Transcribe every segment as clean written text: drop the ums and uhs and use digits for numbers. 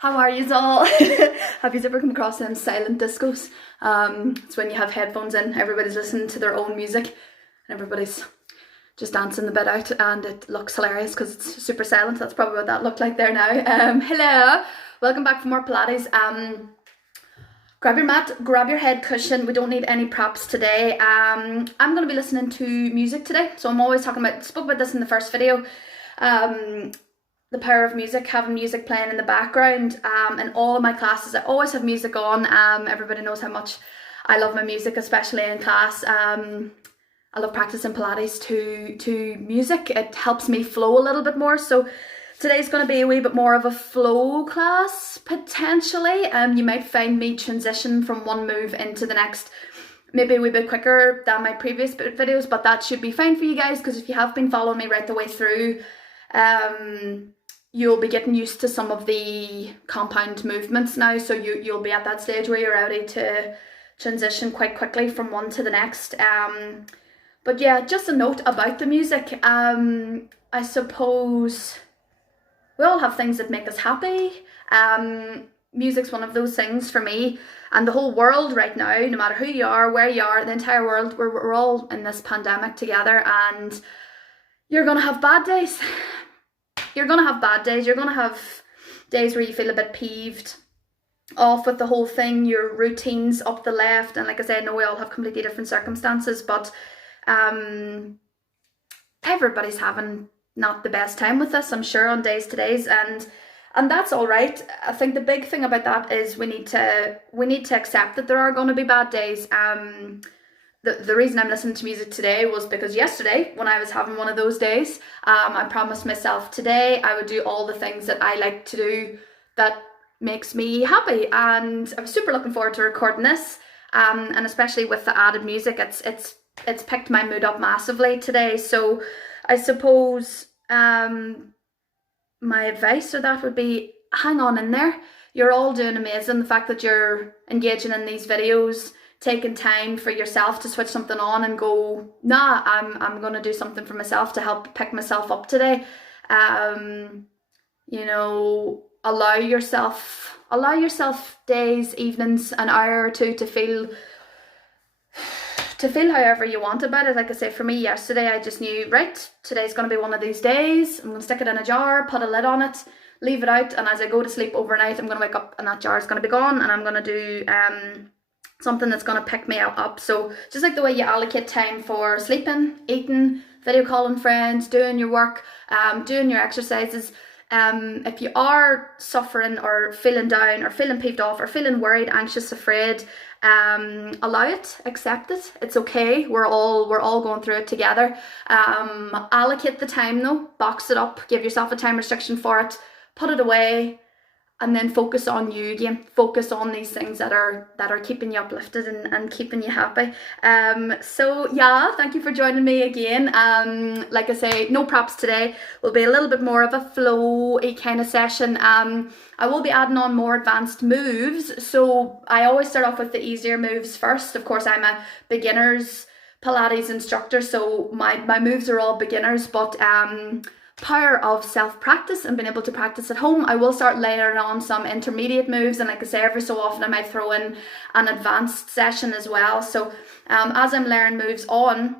How are you all? Have you ever come across them silent discos? It's when you have headphones in, everybody's listening to their own music and everybody's just dancing the bit out, and it looks hilarious because it's super silent. That's probably what that looked like there now. Hello, welcome back for more Pilates. Grab your mat, grab your head cushion. We don't need any props today. I'm going to be listening to music today. So I'm always talking about, spoke about this in the first video, the power of music, having music playing in the background. In all of my classes, I always have music on. Everybody knows how much I love my music, especially in class. I love practicing Pilates to music. It helps me flow a little bit more. So today's going to be a wee bit more of a flow class, potentially. You might find me transition from one move into the next maybe a wee bit quicker than my previous videos, but that should be fine for you guys, because if you have been following me right the way through, you'll be getting used to some of the compound movements now, so you'll be at that stage where you're ready to transition quite quickly from one to the next. But yeah, just a note about the music. I suppose we all have things that make us happy. Music's one of those things for me and the whole world right now. No matter who you are, where you are, the entire world, we're all in this pandemic together, and you're gonna have bad days. You're gonna have bad days. You're gonna have days where you feel a bit peeved off with the whole thing, your routines up the left. And like I said, I know we all have completely different circumstances, but everybody's having not the best time with this, I'm sure, on days to days, and that's all right. I think the big thing about that is we need to accept that there are going to be bad days. The reason I'm listening to music today was because yesterday, when I was having one of those days, I promised myself today I would do all the things that I like to do that makes me happy, and I was super looking forward to recording this, and especially with the added music, it's picked my mood up massively today. So I suppose my advice to that would be, hang on in there. You're all doing amazing. The fact that you're engaging in these videos, taking time for yourself to switch something on and go, nah, I'm gonna do something for myself to help pick myself up today. You know, allow yourself days, evenings, an hour or two to feel however you want about it. Like I say, for me yesterday, I just knew, right, today's going to be one of these days. I'm going to stick it in a jar, put a lid on it, leave it out, and as I go to sleep overnight, I'm going to wake up and that jar is going to be gone, and I'm going to do something that's going to pick me up. So just like the way you allocate time for sleeping, eating, video calling friends, doing your work, doing your exercises, if you are suffering or feeling down or feeling peeved off or feeling worried, anxious, afraid, allow it, accept it. It's okay. We're all going through it together. Allocate the time though, box it up, give yourself a time restriction for it, put it away, and then focus on you again. Focus on these things that are keeping you uplifted and keeping you happy. So yeah, thank you for joining me again. Like I say, no props today. Will be a little bit more of a flowy kind of session. I will be adding on more advanced moves. So I always start off with the easier moves first. Of course, I'm a beginner's Pilates instructor, so my moves are all beginners, but power of self-practice and being able to practice at home, I will start layering on some intermediate moves, and like I say, every so often I might throw in an advanced session as well. So as I'm layering moves on,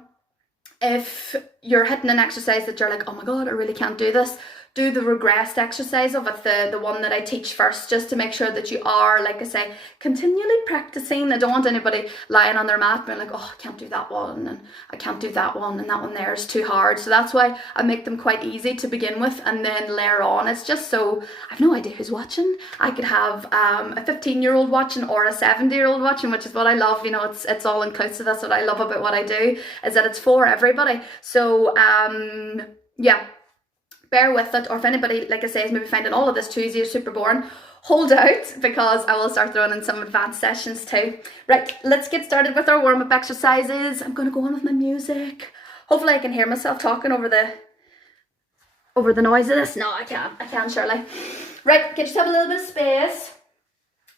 if you're hitting an exercise that you're like, oh my god, I really can't do this, do the regressed exercise of it, the one that I teach first, just to make sure that you are, like I say, continually practicing. I don't want anybody lying on their mat being like, oh, I can't do that one, and I can't do that one, and that one there is too hard. So that's why I make them quite easy to begin with and then layer on. It's just so I've no idea who's watching. I could have a 15-year-old watching or a 70-year-old watching, which is what I love. You know, it's all inclusive. That's what I love about what I do, is that it's for everybody. So yeah, bear with it. Or if anybody, like I say, is maybe finding all of this too easy or super boring, hold out, because I will start throwing in some advanced sessions too. Right, let's get started with our warm-up exercises. I'm going to go on with my music. Hopefully I can hear myself talking over the noise of this. No, I can surely. Right, get yourself a little bit of space.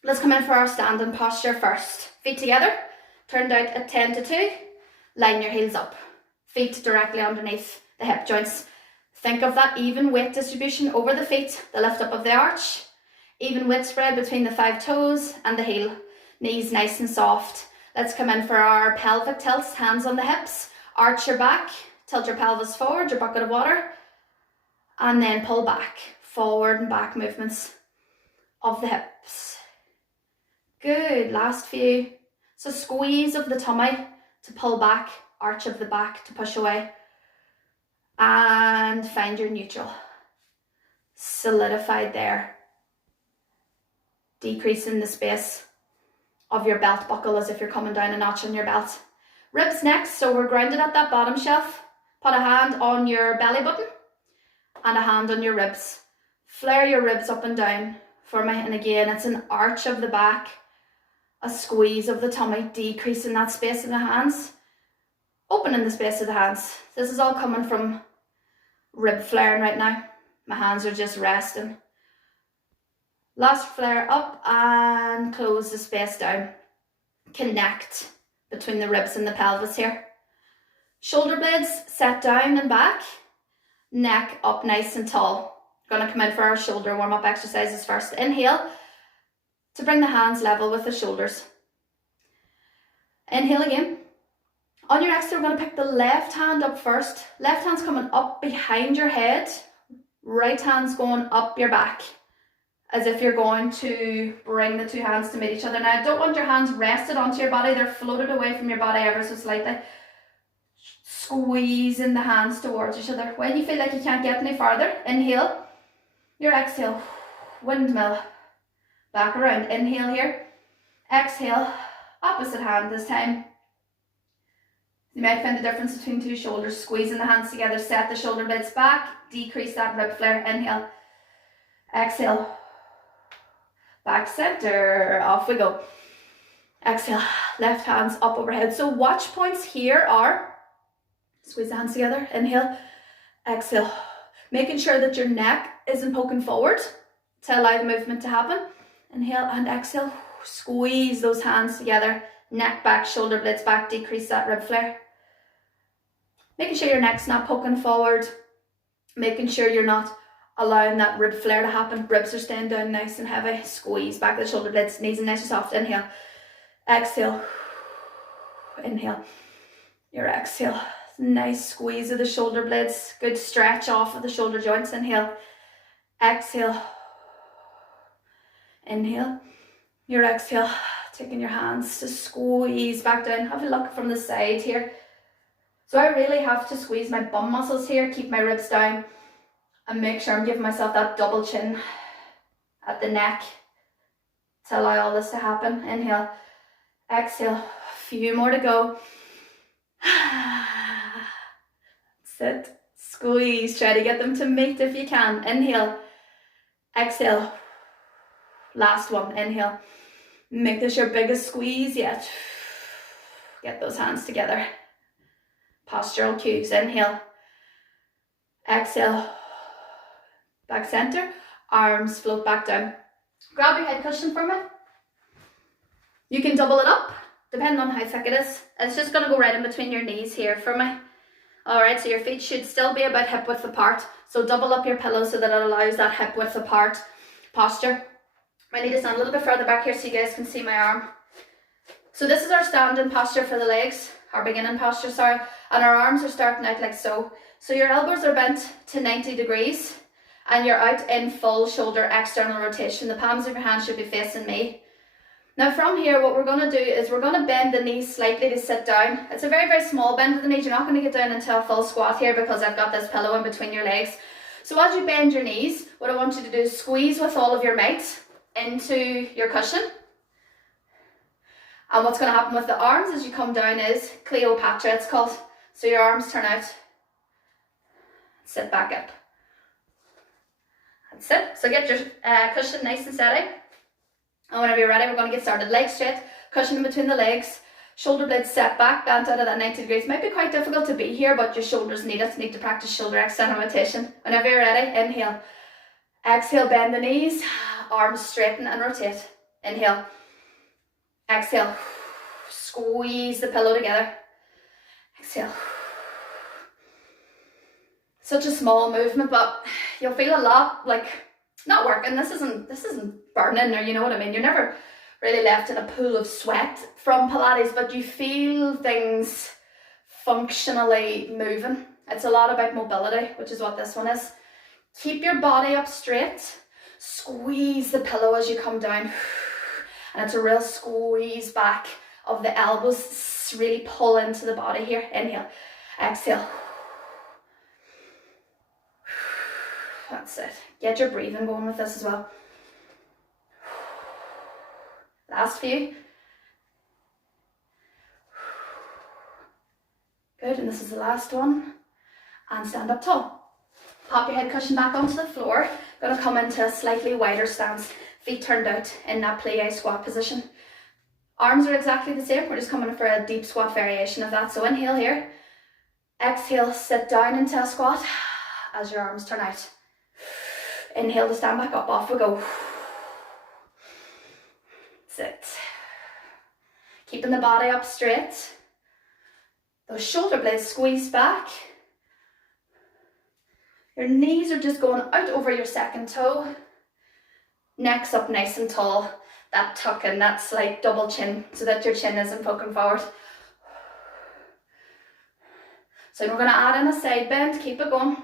Let's come in for our standing posture first. Feet together, turned out at 10 to 2. Line your heels up. Feet directly underneath the hip joints. Think of that even weight distribution over the feet, the lift up of the arch. Even width spread between the 5 toes and the heel. Knees nice and soft. Let's come in for our pelvic tilts, hands on the hips. Arch your back, tilt your pelvis forward, your bucket of water. And then pull back, forward and back movements of the hips. Good, last few. So squeeze of the tummy to pull back, arch of the back to push away. And find your neutral. Solidified there. Decreasing the space of your belt buckle as if you're coming down a notch on your belt. Ribs next, so we're grounded at that bottom shelf. Put a hand on your belly button and a hand on your ribs. Flare your ribs up and down for me. And again, it's an arch of the back, a squeeze of the tummy, decreasing that space in the hands, opening the space of the hands. This is all coming from rib flaring right now. My hands are just resting. Last flare up and close the space down. Connect between the ribs and the pelvis here. Shoulder blades set down and back. Neck up nice and tall. Gonna come in for our shoulder warm-up exercises first. Inhale to bring the hands level with the shoulders. Inhale again. On your exhale, we're gonna pick the left hand up first. Left hand's coming up behind your head. Right hand's going up your back, as if you're going to bring the two hands to meet each other. Now, I don't want your hands rested onto your body. They're floated away from your body ever so slightly. Squeezing the hands towards each other. When you feel like you can't get any farther, inhale. Your exhale, windmill. Back around. Inhale here. Exhale. Opposite hand this time. You might find the difference between two shoulders. Squeezing the hands together. Set the shoulder blades back. Decrease that rib flare. Inhale. Exhale. Back center, off we go. Exhale, left hands up overhead. So watch points here are, squeeze the hands together, inhale, exhale. Making sure that your neck isn't poking forward to allow the movement to happen. Inhale and exhale, squeeze those hands together, neck back, shoulder blades back, decrease that rib flare. Making sure your neck's not poking forward, making sure you're not allowing that rib flare to happen. Ribs are staying down nice and heavy. Squeeze back the shoulder blades, knees and nice and soft. Inhale, exhale, inhale. Your exhale, nice squeeze of the shoulder blades. Good stretch off of the shoulder joints. Inhale, exhale, inhale. Your exhale, taking your hands to squeeze back down. Have a look from the side here. So I really have to squeeze my bum muscles here, keep my ribs down, and make sure I'm giving myself that double chin at the neck to allow all this to happen. Inhale, exhale, a few more to go. That's it. Squeeze, try to get them to meet if you can. Inhale, exhale, last one. Inhale, make this your biggest squeeze yet. Get those hands together. Postural cues. Inhale, exhale, back center, arms float back down. Grab your head cushion for me. You can double it up, depending on how thick it is. It's just going to go right in between your knees here for me. Alright, so your feet should still be about hip width apart. So double up your pillow so that it allows that hip width apart posture. I need to stand a little bit further back here so you guys can see my arm. So this is our standing posture for the legs, our beginning posture, sorry. And our arms are starting out like so. So your elbows are bent to 90 degrees. And you're out in full shoulder external rotation. The palms of your hands should be facing me. Now from here, what we're going to do is we're going to bend the knees slightly to sit down. It's a very, very small bend of the knees. You're not going to get down into a full squat here because I've got this pillow in between your legs. So as you bend your knees, what I want you to do is squeeze with all of your might into your cushion. And what's going to happen with the arms as you come down is Cleopatra, it's called. So your arms turn out, sit back up. That's it. So get your cushion nice and steady. And whenever you're ready, we're going to get started. Legs straight, cushion in between the legs, shoulder blades set back, bent out of that 90 degrees. Might be quite difficult to be here, but your shoulders need it. Need to practice shoulder external rotation. Whenever you're ready, inhale. Exhale, bend the knees, arms straighten and rotate. Inhale. Exhale. Squeeze the pillow together. Exhale. Such a small movement, but you'll feel a lot like not working. This isn't burning, or you know what I mean. You're never really left in a pool of sweat from Pilates, but you feel things functionally moving. It's a lot about mobility, which is what this one is. Keep your body up straight. Squeeze the pillow as you come down. And it's a real squeeze back of the elbows. Really pull into the body here. Inhale. Exhale. That's it. Get your breathing going with this as well. Last few. Good, and this is the last one. And stand up tall. Pop your head cushion back onto the floor. Gonna come into a slightly wider stance. Feet turned out in that plie squat position. Arms are exactly the same. We're just coming for a deep squat variation of that. So inhale here. Exhale, sit down into a squat as your arms turn out. Inhale to stand back up. Off we go. Sit. Keeping the body up straight. Those shoulder blades squeeze back. Your knees are just going out over your second toe. Neck's up nice and tall. That tuck in, that slight double chin, so that your chin isn't poking forward. So we're going to add in a side bend. Keep it going.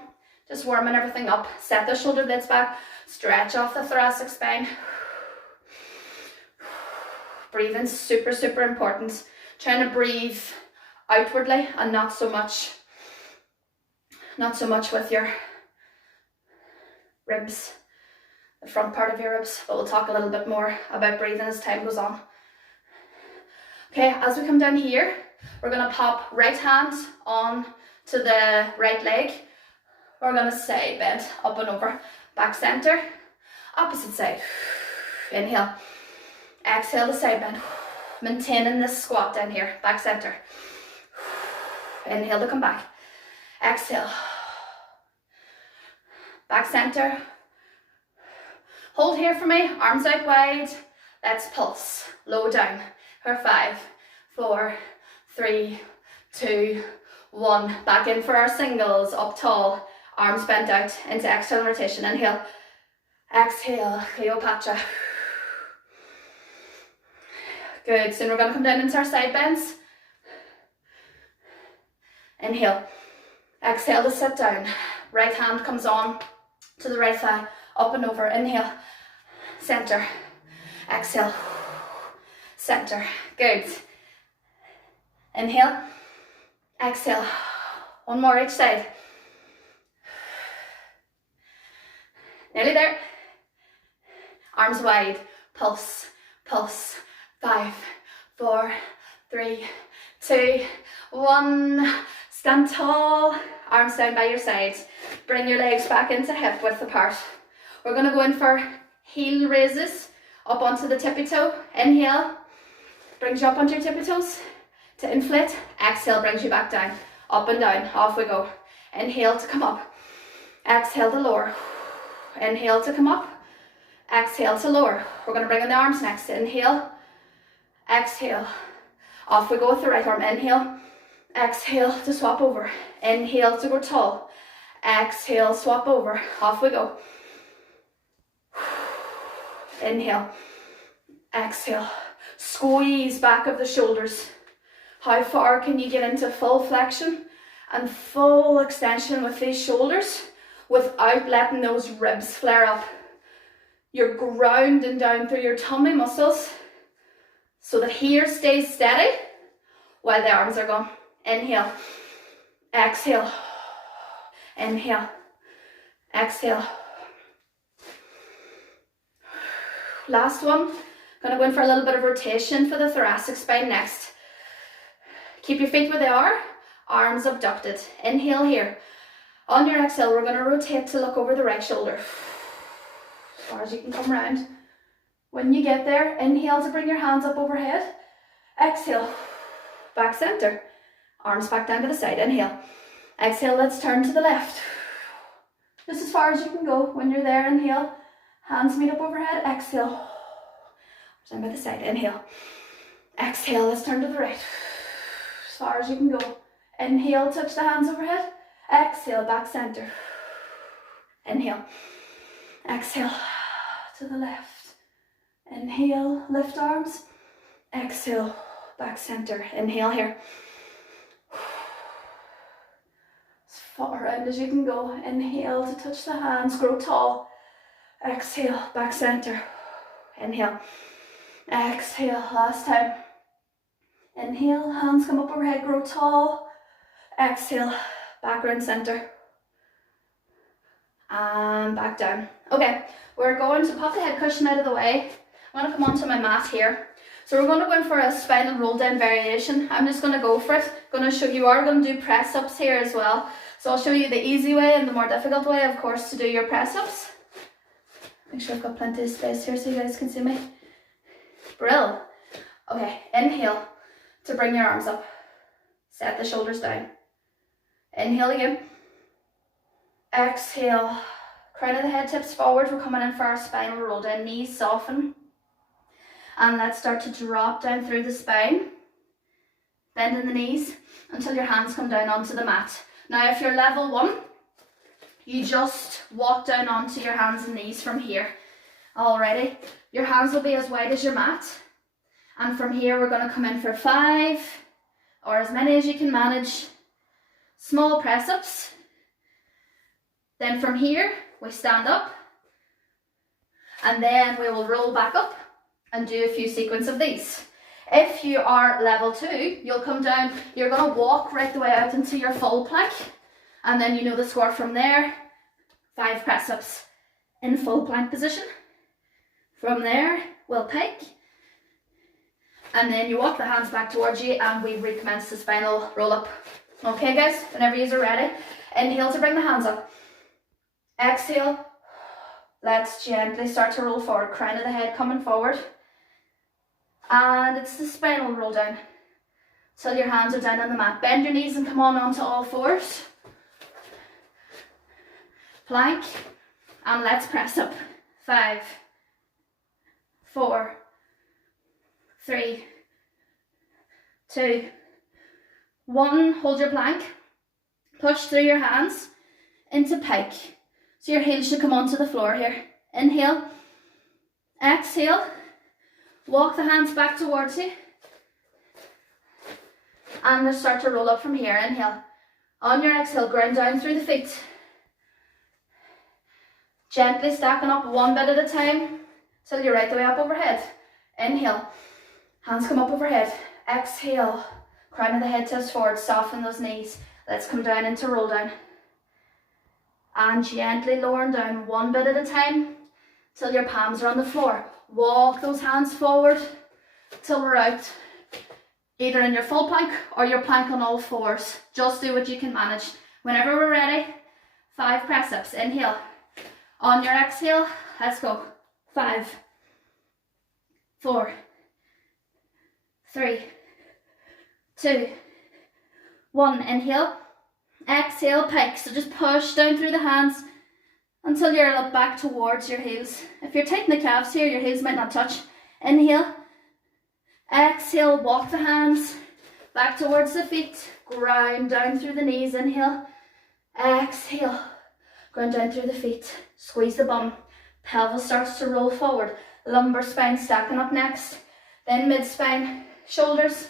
Just warming everything up. Set the shoulder blades back. Stretch off the thoracic spine. Breathing, super, super important. Trying to breathe outwardly and not so much with your ribs, the front part of your ribs. But we'll talk a little bit more about breathing as time goes on. Okay, as we come down here, we're going to pop right hand on to the right leg. We're going to side bend up and over. Back center, opposite side. Inhale. Exhale to side bend. Maintaining this squat down here. Back center. Inhale to come back. Exhale. Back center. Hold here for me. Arms out wide. Let's pulse. Low down. For 5, 4, 3, 2, 1. Back in for our singles. Up tall. Arms bent out into external rotation. Inhale. Exhale. Cleopatra. Good. Soon we're going to come down into our side bends. Inhale. Exhale to sit down. Right hand comes on to the right thigh. Up and over. Inhale. Center. Exhale. Center. Good. Inhale. Exhale. One more each side. Nearly there. Arms wide. Pulse. Pulse. 5, 4, 3, 2, 1. Stand tall. Arms down by your sides. Bring your legs back into hip width apart. We're going to go in for heel raises up onto the tippy toe. Inhale. Brings you up onto your tippy toes to inflate. Exhale brings you back down. Up and down. Off we go. Inhale to come up. Exhale to lower. Inhale to come up. Exhale to lower. We're going to bring in the arms next. Inhale. Exhale. Off we go with the right arm. Inhale. Exhale to swap over. Inhale to go tall. Exhale, swap over. Off we go. Inhale. Exhale. Squeeze back of the shoulders. How far can you get into full flexion and full extension with these shoulders without letting those ribs flare up? You're grounding down through your tummy muscles so that here stays steady while the arms are gone. Inhale. Exhale. Inhale. Exhale. Last one. Going to go in for a little bit of rotation for the thoracic spine next. Keep your feet where they are. Arms abducted. Inhale here. On your exhale, we're going to rotate to look over the right shoulder. As far as you can come around. When you get there, inhale to bring your hands up overhead. Exhale. Back center. Arms back down to the side. Inhale. Exhale, let's turn to the left. Just as far as you can go. When you're there, inhale. Hands meet up overhead. Exhale. Down by the side. Inhale. Exhale, let's turn to the right. As far as you can go. Inhale, touch the hands overhead. Exhale, back center. Inhale. Exhale to the left. Inhale, lift arms. Exhale, back center. Inhale here. As far around as you can go. Inhale to touch the hands, grow tall. Exhale, back center. Inhale. Exhale, last time. Inhale, hands come up overhead, grow tall. Exhale, back around center. And back down. Okay, we're going to pop the head cushion out of the way. I'm going to come onto my mat here. So we're going to go in for a spinal roll down variation. I'm just going to go for it. I'm going to show you, are going to do press ups here as well. So I'll show you the easy way and the more difficult way, of course, to do your press ups. Make sure I've got plenty of space here so you guys can see me. Brill. Okay, inhale to bring your arms up. Set the shoulders down. Inhale again. Exhale. Crown of the head tips forward. We're coming in for our spinal roll down. Knees soften. And let's start to drop down through the spine. Bend in the knees until your hands come down onto the mat. Now if you're level 1, you just walk down onto your hands and knees from here. Alrighty. Your hands will be as wide as your mat. And from here we're going to come in for 5 or as many as you can manage small press ups. Then from here we stand up and then we will roll back up and do a few sequence of these. If you are level 2, you'll come down, you're going to walk right the way out into your full plank, and then you know the score from there. 5 press ups in full plank position. From there we'll pike, and then you walk the hands back towards you and we recommence the spinal roll up. Okay guys, whenever you are ready, inhale to bring the hands up. Exhale, let's gently start to roll forward, crown of the head coming forward. And it's the spinal roll down. So your hands are down on the mat. Bend your knees and come on onto all fours. Plank. And let's press up. 5, 4, 3, 2, 1. Hold your plank. Push through your hands into pike. So your heels should come onto the floor here. Inhale. Exhale. Walk the hands back towards you. And we'll start to roll up from here. Inhale. On your exhale, ground down through the feet. Gently stacking up one bit at a time till you're right the way up overhead. Inhale. Hands come up overhead. Exhale. Crown of the head tips forward. Soften those knees. Let's come down into roll down. And gently lowering down one bit at a time till your palms are on the floor. Walk those hands forward till we're out, either in your full plank or your plank on all fours. Just do what you can manage. Whenever we're ready, 5 press ups. Inhale. On your exhale, let's go. 5, 4, 3, 2, 1. Inhale. Exhale, pike. So just push down through the hands until you're up back towards your heels. If you're tight in the calves here, your heels might not touch. Inhale. Exhale, walk the hands back towards the feet. Ground down through the knees. Inhale. Exhale. Ground down through the feet. Squeeze the bum. Pelvis starts to roll forward. Lumbar spine stacking up next. Then mid spine, shoulders.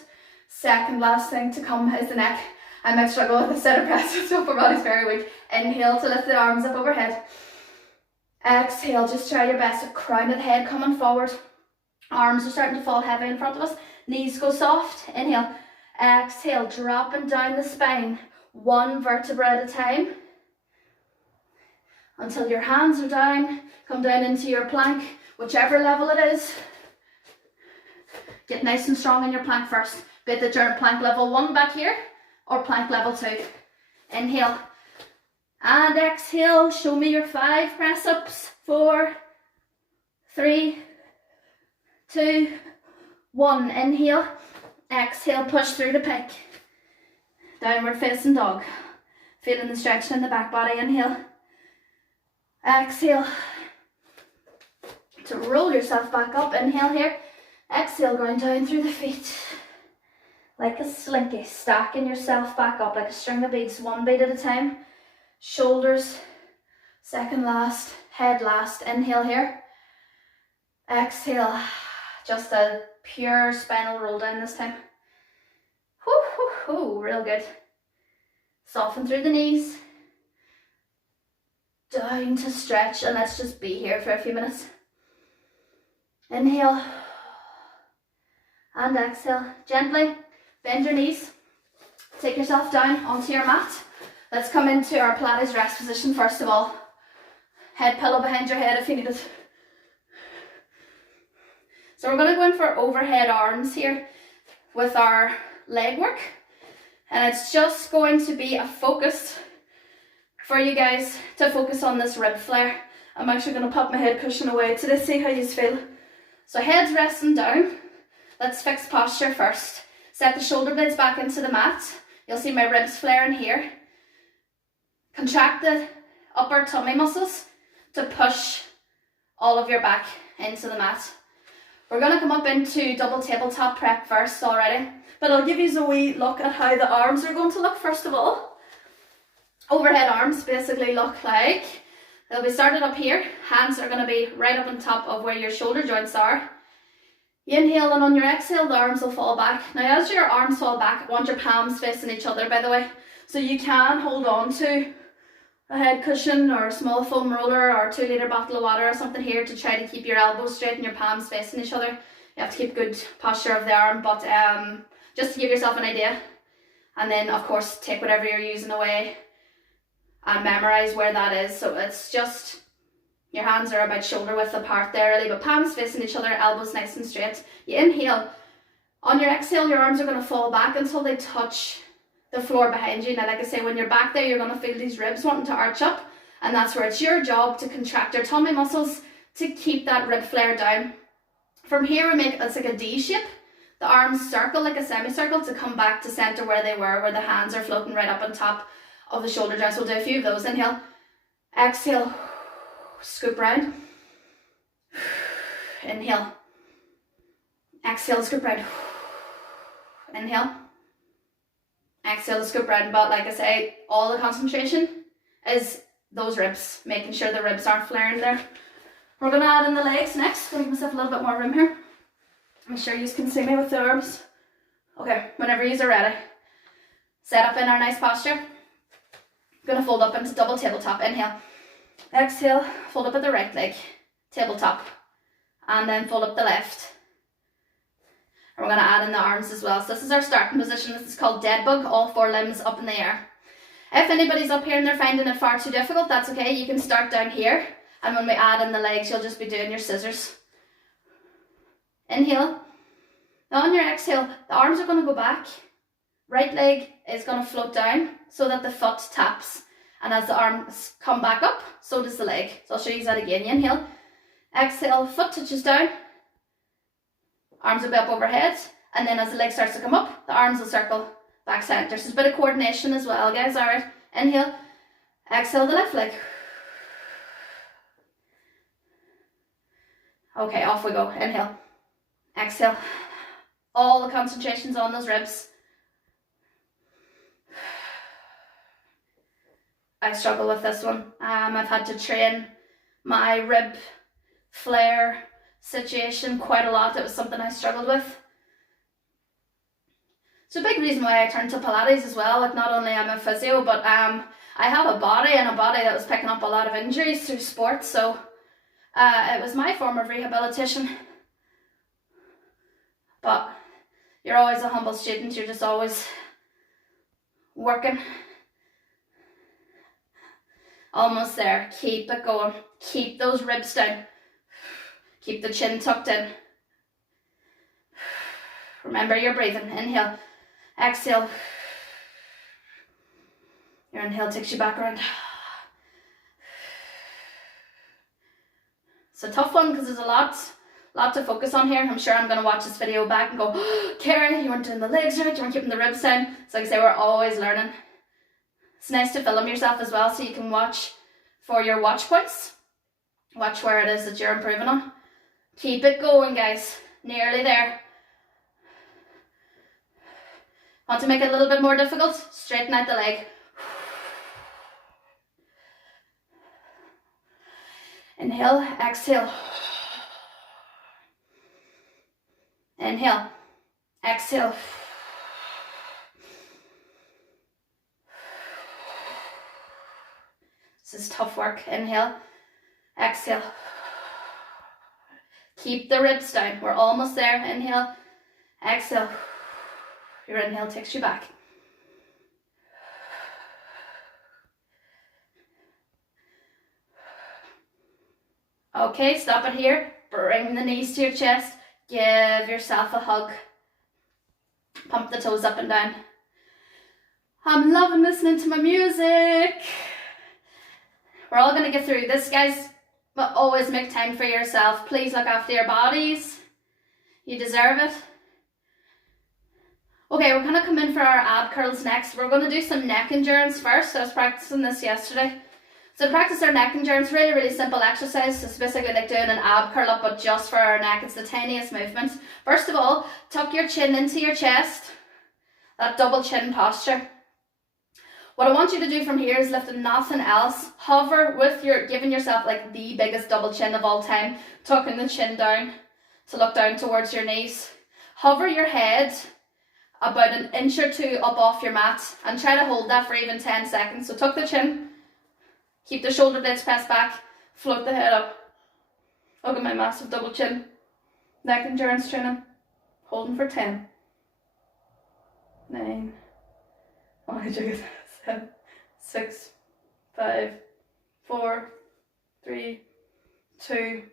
Second last thing to come is the neck. I might struggle with a set of presses, so upper body's very weak. Inhale to lift the arms up overhead. Exhale, just try your best to crown of the head coming forward. Arms are starting to fall heavy in front of us. Knees go soft. Inhale. Exhale, dropping down the spine. One vertebra at a time. Until your hands are down. Come down into your plank, whichever level it is. Get nice and strong in your plank first. Be it that you're at plank level 1 back here, or plank level 2. Inhale. And exhale. Show me your 5 press ups. 4, 3, 2, 1. Inhale. Exhale. Push through the pike. Downward facing dog. Feeling the stretch in the back body. Inhale. Exhale. To roll yourself back up. Inhale here. Exhale. Ground down through the feet. Like a slinky, stacking yourself back up like a string of beads, one bead at a time. Shoulders, second last, Head last. Inhale here. Exhale. Just a pure spinal roll down this time. Whoo, whoo, whoo. Real good. Soften through the knees. Down to stretch, and let's just be here for a few minutes. Inhale. And exhale. Gently bend your knees. Take yourself down onto your mat. Let's come into our Pilates rest position first of all. Head pillow behind your head if you need it. So we're going to go in for overhead arms here with our leg work. And it's just going to be a focus for you guys to focus on this rib flare. I'm actually going to pop my head cushion away to see how you feel. So head's resting down. Let's fix posture first. Set the shoulder blades back into the mat. You'll see my ribs flaring here. Contract the upper tummy muscles to push all of your back into the mat. We're going to come up into double tabletop prep first already, but I'll give you a wee look at how the arms are going to look first of all. Overhead arms basically look like, they'll be started up here. Hands are going to be right up on top of where your shoulder joints are. You inhale, and on your exhale the arms will fall back. Now as your arms fall back, I want your palms facing each other, by the way, so you can hold on to a head cushion or a small foam roller or a 2-litre bottle of water or something here to try to keep your elbows straight and your palms facing each other. You have to keep good posture of the arm, but just to give yourself an idea. And then of course take whatever you're using away and memorize where that is. So it's just, your hands are about shoulder width apart there really, but palms facing each other, elbows nice and straight. You inhale. On your exhale, your arms are going to fall back until they touch the floor behind you. Now, like I say, when you're back there, you're going to feel these ribs wanting to arch up, and that's where it's your job to contract your tummy muscles to keep that rib flare down. From here, we make it's like a D shape. The arms circle like a semicircle to come back to center where they were, where the hands are floating right up on top of the shoulder joints. We'll do a few of those. Inhale, exhale, scoop round. Inhale, exhale, scoop round. Inhale, exhale, scoop round. But like I say, all the concentration is those ribs, making sure the ribs aren't flaring there. We're going to add in the legs next. Give myself a little bit more room here. Make sure you can see me with the arms. Okay, whenever you are ready. Set up in our nice posture. Going to fold up into double tabletop. Inhale, exhale, fold up at the right leg, tabletop, and then fold up the left. And we're going to add in the arms as well. So this is our starting position. This is called dead bug, all 4 limbs up in the air. If anybody's up here and they're finding it far too difficult, that's okay. You can start down here, and when we add in the legs, you'll just be doing your scissors. Inhale. Now on your exhale, the arms are going to go back. Right leg is going to float down so that the foot taps. And as the arms come back up, so does the leg. So I'll show you that again. Inhale. Exhale, foot touches down. Arms will be up overhead. And then as the leg starts to come up, the arms will circle back center. So there's a bit of coordination as well, guys. Alright. Inhale. Exhale the left leg. Okay, off we go. Inhale. Exhale. All the concentrations on those ribs. I struggle with this one. I've had to train my rib flare situation quite a lot. It was something I struggled with. It's a big reason why I turned to Pilates as well. Like, not only am I a physio, but I have a body that was picking up a lot of injuries through sports. So it was my form of rehabilitation. But you're always a humble student. You're just always working. Almost there. Keep it going. Keep those ribs down. Keep the chin tucked in. Remember your breathing. Inhale. Exhale. Your inhale takes you back around. It's a tough one because there's a lot to focus on here. I'm sure I'm going to watch this video back and go, oh, Kerri, you weren't doing the legs right, you weren't keeping the ribs down. So like I say, we're always learning. It's nice to film yourself as well so you can watch for your watch points. Watch where it is that you're improving on. Keep it going, guys. Nearly there. Want to make it a little bit more difficult? Straighten out the leg. Inhale, exhale. Inhale, exhale. This is tough work. Inhale, exhale. Keep the ribs down. We're almost there. Inhale, exhale. Your inhale takes you back. Okay, stop it here. Bring the knees to your chest. Give yourself a hug. Pump the toes up and down. I'm loving listening to my music. We're all going to get through this, guys. But always make time for yourself. Please look after your bodies. You deserve it. Okay, we're going to come in for our ab curls next. We're going to do some neck endurance first. I was practicing this yesterday. So to practice our neck endurance, really, really simple exercise. It's basically like doing an ab curl up, but just for our neck. It's the tiniest movement. First of all, tuck your chin into your chest. That double chin posture. What I want you to do from here is lift nothing else. Hover with giving yourself like the biggest double chin of all time. Tucking the chin down to look down towards your knees. Hover your head about an inch or two up off your mat and try to hold that for even 10 seconds. So tuck the chin. Keep the shoulder blades pressed back. Float the head up. Look at my massive double chin. Neck endurance training. Holding for 10. 9. Oh, I took it. 7, 6, 5, 4, 3, 2,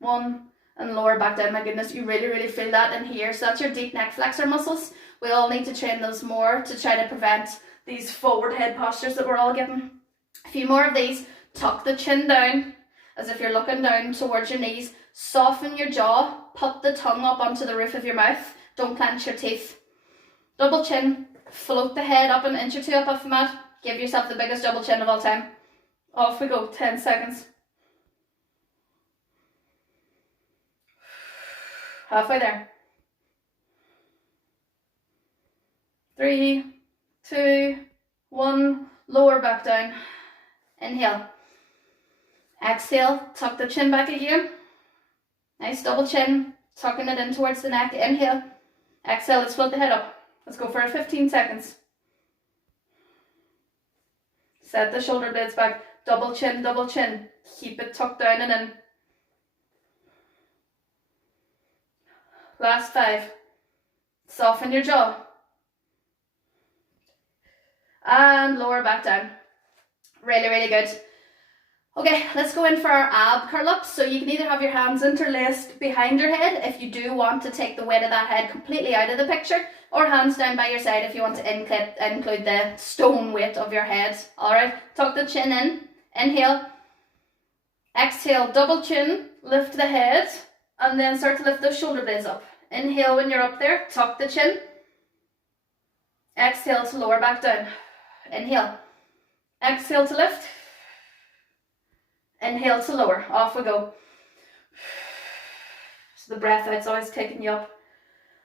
1. And lower back down. My goodness, you really, really feel that in here. So that's your deep neck flexor muscles. We all need to train those more to try to prevent these forward head postures that we're all getting. A few more of these. Tuck the chin down as if you're looking down towards your knees. Soften your jaw. Put the tongue up onto the roof of your mouth. Don't clench your teeth. Double chin. Float the head up an inch or two up off the mat. Give yourself the biggest double chin of all time. Off we go. 10 seconds. Halfway there. 3, 2, 1. Lower back down. Inhale. Exhale. Tuck the chin back again. Nice double chin. Tucking it in towards the neck. Inhale. Exhale. Let's float the head up. Let's go for 15 seconds. Set the shoulder blades back. Double chin, double chin. Keep it tucked down and in. Last 5. Soften your jaw. And lower back down. Really, really good. Okay, let's go in for our ab curl ups. So you can either have your hands interlaced behind your head if you do want to take the weight of that head completely out of the picture, or hands down by your side if you want to include the stone weight of your head. Alright, tuck the chin in. Inhale. Exhale, double chin. Lift the head. And then start to lift those shoulder blades up. Inhale when you're up there. Tuck the chin. Exhale to lower back down. Inhale. Exhale to lift. Inhale to lower. Off we go. So the breath out's always taking you up.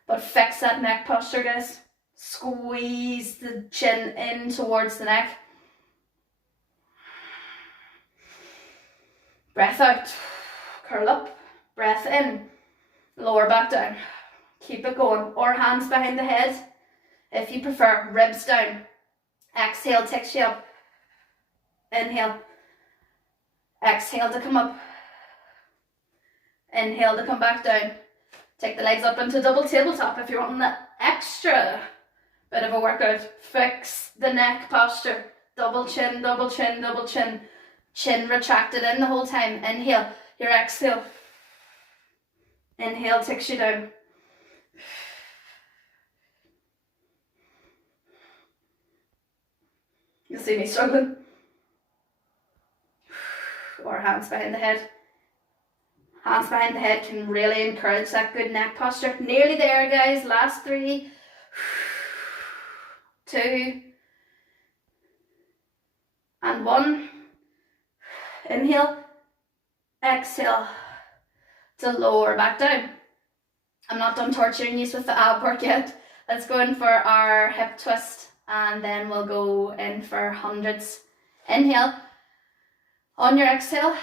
But fix that neck posture, guys. Squeeze the chin in towards the neck. Breath out. Curl up. Breath in. Lower back down. Keep it going. Or hands behind the head. If you prefer, ribs down. Exhale takes you up. Inhale. Exhale to come up. Inhale to come back down. Take the legs up into double tabletop if you're wanting that extra bit of a workout. Fix the neck posture. Double chin, double chin, double chin. Chin retracted in the whole time. Inhale. Your exhale. Inhale takes you down. You'll see me struggling. Or hands behind the head. Hands behind the head can really encourage that good neck posture. Nearly there, guys. Last 3. 2. And 1. Inhale. Exhale. To lower back down. I'm not done torturing you with the ab work yet. Let's go in for our hip twist. And then we'll go in for hundreds. Inhale. On your exhale,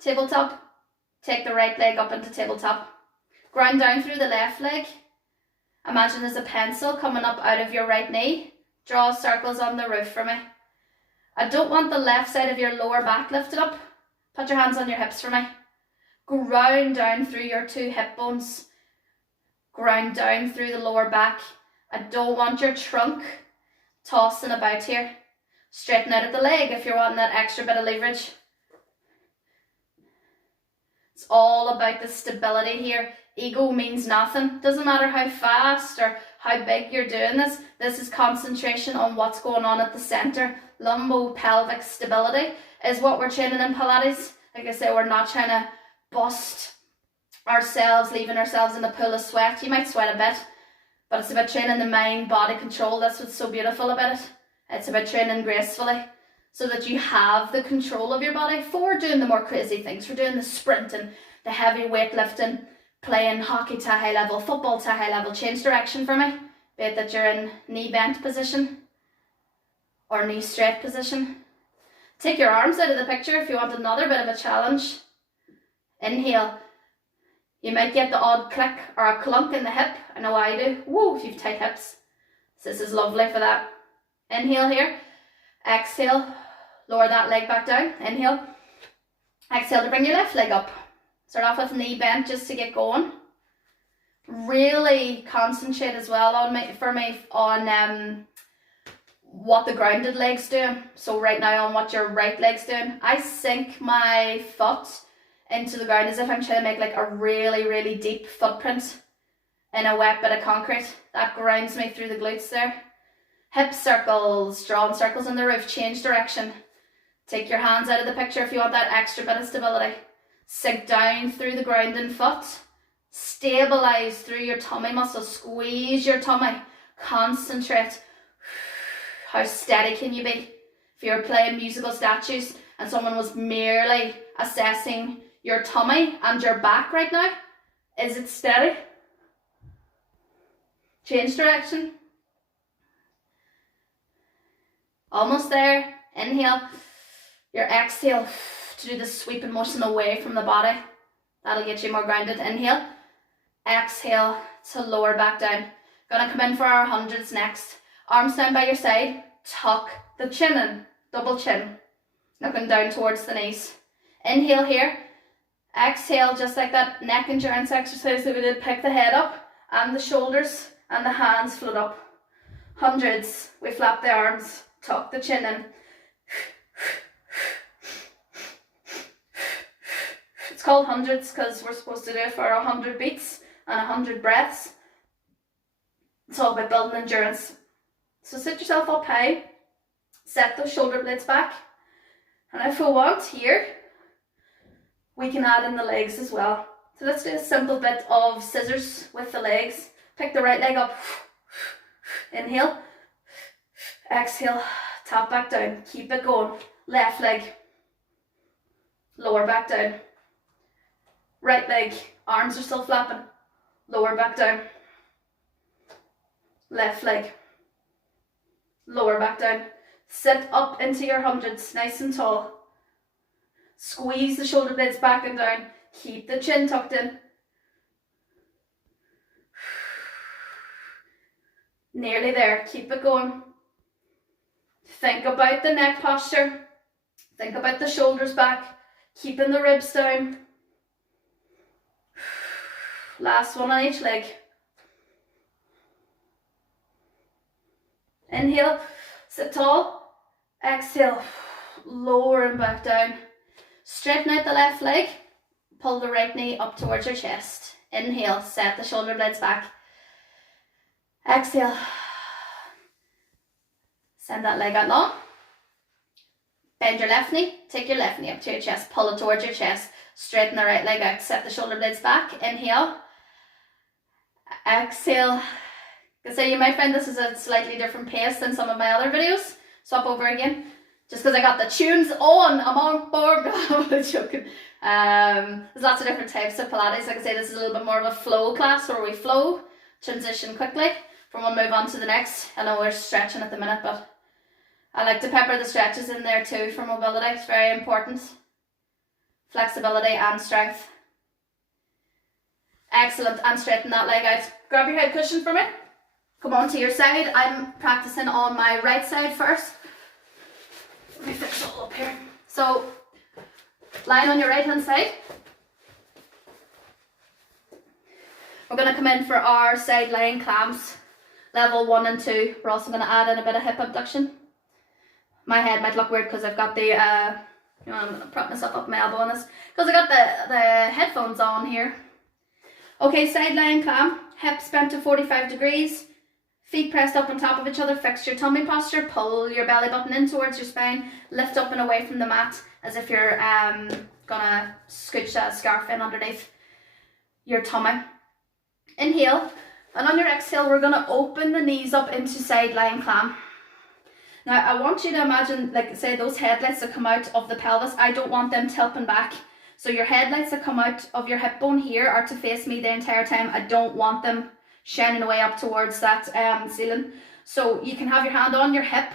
tabletop. Take the right leg up into tabletop. Ground down through the left leg. Imagine there's a pencil coming up out of your right knee. Draw circles on the roof for me. I don't want the left side of your lower back lifted up. Put your hands on your hips for me. Ground down through your 2 hip bones. Ground down through the lower back. I don't want your trunk tossing about here. Straighten out at the leg if you're wanting that extra bit of leverage. It's all about the stability here. Ego means nothing. Doesn't matter how fast or how big you're doing this. This is concentration on what's going on at the center. Lumbo-pelvic stability is what we're training in Pilates. Like I say, we're not trying to bust ourselves, leaving ourselves in a pool of sweat. You might sweat a bit, but it's about training the mind-body control. That's what's so beautiful about it. It's about training gracefully so that you have the control of your body for doing the more crazy things, for doing the sprinting, the heavy weightlifting, playing hockey to a high level, football to a high level. Change direction for me, be it that you're in knee bent position or knee straight position. Take your arms out of the picture if you want another bit of a challenge. Inhale. You might get the odd click or a clunk in the hip. I know I do. Woo, if you've tight hips. So this is lovely for that. Inhale here. Exhale. Lower that leg back down. Inhale. Exhale to bring your left leg up. Start off with knee bent just to get going. Really concentrate as well on what the grounded leg's doing. So right now on what your right leg's doing. I sink my foot into the ground as if I'm trying to make like a really, really deep footprint in a wet bit of concrete. That grounds me through the glutes there. Hip circles, drawing circles on the roof, change direction. Take your hands out of the picture if you want that extra bit of stability. Sink down through the grounding foot. Stabilize through your tummy muscle. Squeeze your tummy. Concentrate. How steady can you be? If you're playing musical statues and someone was merely assessing your tummy and your back right now, is it steady? Change direction. Almost there. Inhale. Your exhale to do the sweeping motion away from the body. That'll get you more grounded. Inhale. Exhale to lower back down. Gonna come in for our hundreds next. Arms down by your side. Tuck the chin in. Double chin. Looking down towards the knees. Inhale here. Exhale just like that neck endurance exercise that we did. Pick the head up and the shoulders and the hands float up. Hundreds. We flap the arms. Tuck the chin in. It's called hundreds because we're supposed to do it for 100 beats and 100 breaths. It's all about building endurance. So sit yourself up high. Set those shoulder blades back. And if we want here, we can add in the legs as well. So let's do a simple bit of scissors with the legs. Pick the right leg up. Inhale. Exhale. Tap back down. Keep it going. Left leg. Lower back down. Right leg. Arms are still flapping. Lower back down. Left leg. Lower back down. Sit up into your hundreds, nice and tall. Squeeze the shoulder blades back and down. Keep the chin tucked in. Nearly there. Keep it going. Think about the neck posture. Think about the shoulders back. Keeping the ribs down. Last one on each leg. Inhale, sit tall. Exhale, lower and back down. Straighten out the left leg. Pull the right knee up towards your chest. Inhale, set the shoulder blades back. Exhale. Send that leg out long. Bend your left knee. Take your left knee up to your chest. Pull it towards your chest. Straighten the right leg out. Set the shoulder blades back. Inhale. Exhale. So you might find this is a slightly different pace than some of my other videos. Swap over again. Just because I got the tunes on, I'm on board. I'm joking. There's lots of different types of Pilates. Like I say, this is a little bit more of a flow class where we flow, transition quickly from one move on to the next. I know we're stretching at the minute, but I like to pepper the stretches in there too for mobility. It's very important. flexibility and strength. Excellent, and straighten that leg out. Grab your head cushion for me. Come on to your side. I'm practicing on my right side first. Let me fix it all up here. So, lying on your right hand side. We're going to come in for our side lying clams, level 1 and 2. We're also going to add in a bit of hip abduction. My head might look weird because I've got the, I'm going to prop myself up my elbow on this, because I got the headphones on here. Okay, side lying clam, hips bent to 45 degrees, feet pressed up on top of each other, fix your tummy posture, pull your belly button in towards your spine, lift up and away from the mat as if you're gonna scooch a scarf in underneath your tummy. Inhale, and on your exhale we're gonna open the knees up into side lying clam. Now I want you to imagine, like say those headlights that come out of the pelvis, I don't want them tilting back. So your headlights that come out of your hip bone here are to face me the entire time. I don't want them shining away up towards that ceiling. So you can have your hand on your hip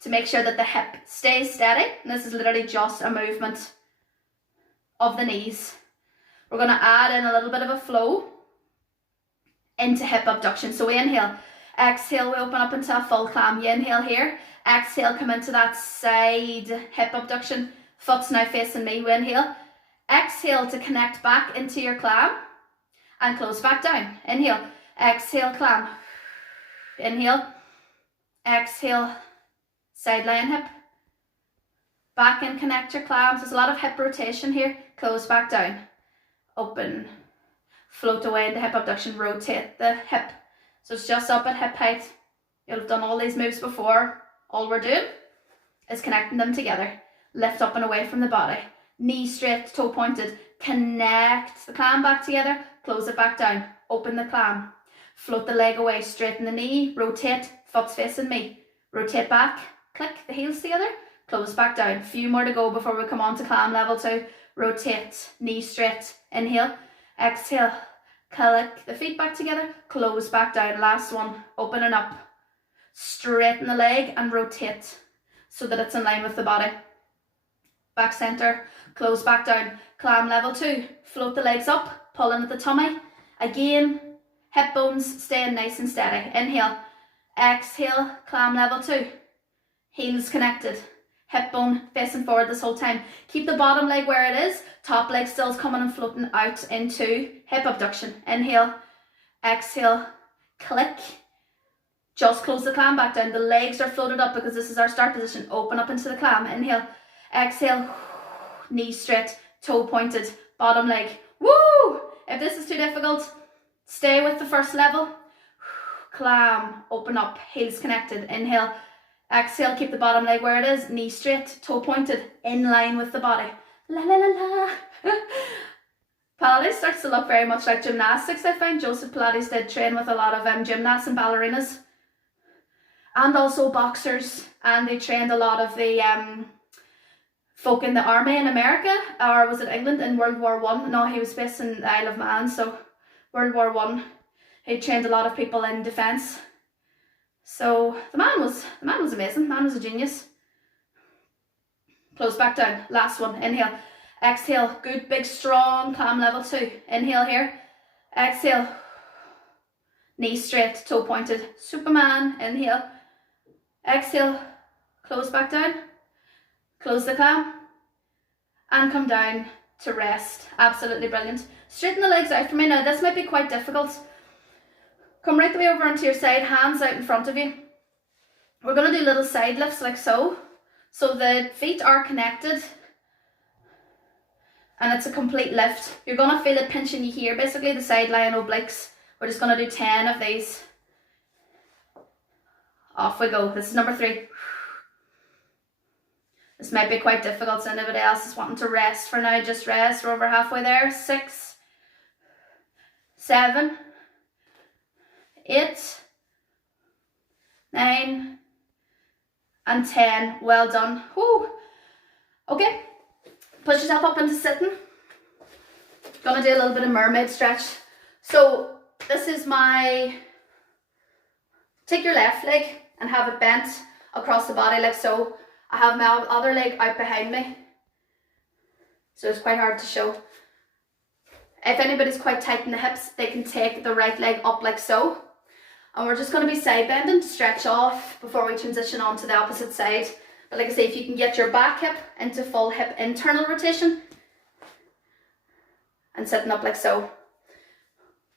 to make sure that the hip stays steady. And this is literally just a movement of the knees. We're going to add in a little bit of a flow into hip abduction. So we inhale, exhale, we open up into a full clam. You inhale here, exhale, come into that side hip abduction. Foot's now facing me. We inhale, exhale to connect back into your clam and close back down. Inhale, exhale, clam. Inhale, exhale, side lying hip. Back and connect your clams. There's a lot of hip rotation here. Close back down. Open. Float away into hip abduction. Rotate the hip. So it's just up at hip height. You'll have done all these moves before. All we're doing is connecting them together. Lift up and away from the body. Knee straight, toe pointed. Connect the clam back together. Close it back down. Open the clam. Float the leg away. Straighten the knee. Rotate. Foot's facing me. Rotate back. Click the heels together. Close back down. Few more to go before we come on to clam level 2. Rotate. Knee straight. Inhale. Exhale. Click the feet back together. Close back down. Last one. Open and up. Straighten the leg and rotate so that it's in line with the body. Back center, close back down. Clam level 2, float the legs up, pull in at the tummy. Again, hip bones staying nice and steady. Inhale, exhale, clam level 2. Heels connected, hip bone facing forward this whole time. Keep the bottom leg where it is, top leg still coming and floating out into hip abduction. Inhale, exhale, click. Just close the clam back down. The legs are floated up because this is our start position. Open up into the clam. Inhale, exhale, knee straight, toe pointed, bottom leg. Woo! If this is too difficult, stay with the first level. Clam, open up, heels connected. Inhale, exhale, keep the bottom leg where it is, knee straight, toe pointed, in line with the body. La la la la. Pilates starts to look very much like gymnastics, I find. Jospeh Pilates did train with a lot of gymnasts and ballerinas. And also boxers. And they trained a lot of the folk in the army in America, or was it England in World War One? No, he was based in the Isle of Man, so World War One. He trained a lot of people in defence. So the man was amazing. The man was a genius. Close back down. Last one. Inhale. Exhale. Good big strong clam level 2. Inhale here. Exhale. Knee straight, toe pointed. Superman. Inhale. Exhale. Close back down. Close the clam. And come down to rest. Absolutely brilliant. Straighten the legs out for me. Now this might be quite difficult. Come right the way over onto your side, hands out in front of you. We're going to do little side lifts like so. So the feet are connected and it's a complete lift. You're going to feel it pinching you here, basically the side lying obliques. We're just going to do 10 of these. Off we go. This is number 3. This might be quite difficult, so anybody else is wanting to rest for now, just rest. We're over halfway there. 6, 7, 8, 9, and 10. Well done. Woo. Okay, push yourself up into sitting. Gonna do a little bit of mermaid stretch. So this is my, take your left leg and have it bent across the body like so. I have my other leg out behind me. so it's quite hard to show. If anybody's quite tight in the hips, they can take the right leg up like so. And we're just going to be side bending to stretch off before we transition on to the opposite side. But like I say, if you can get your back hip into full hip internal rotation and sitting up like so,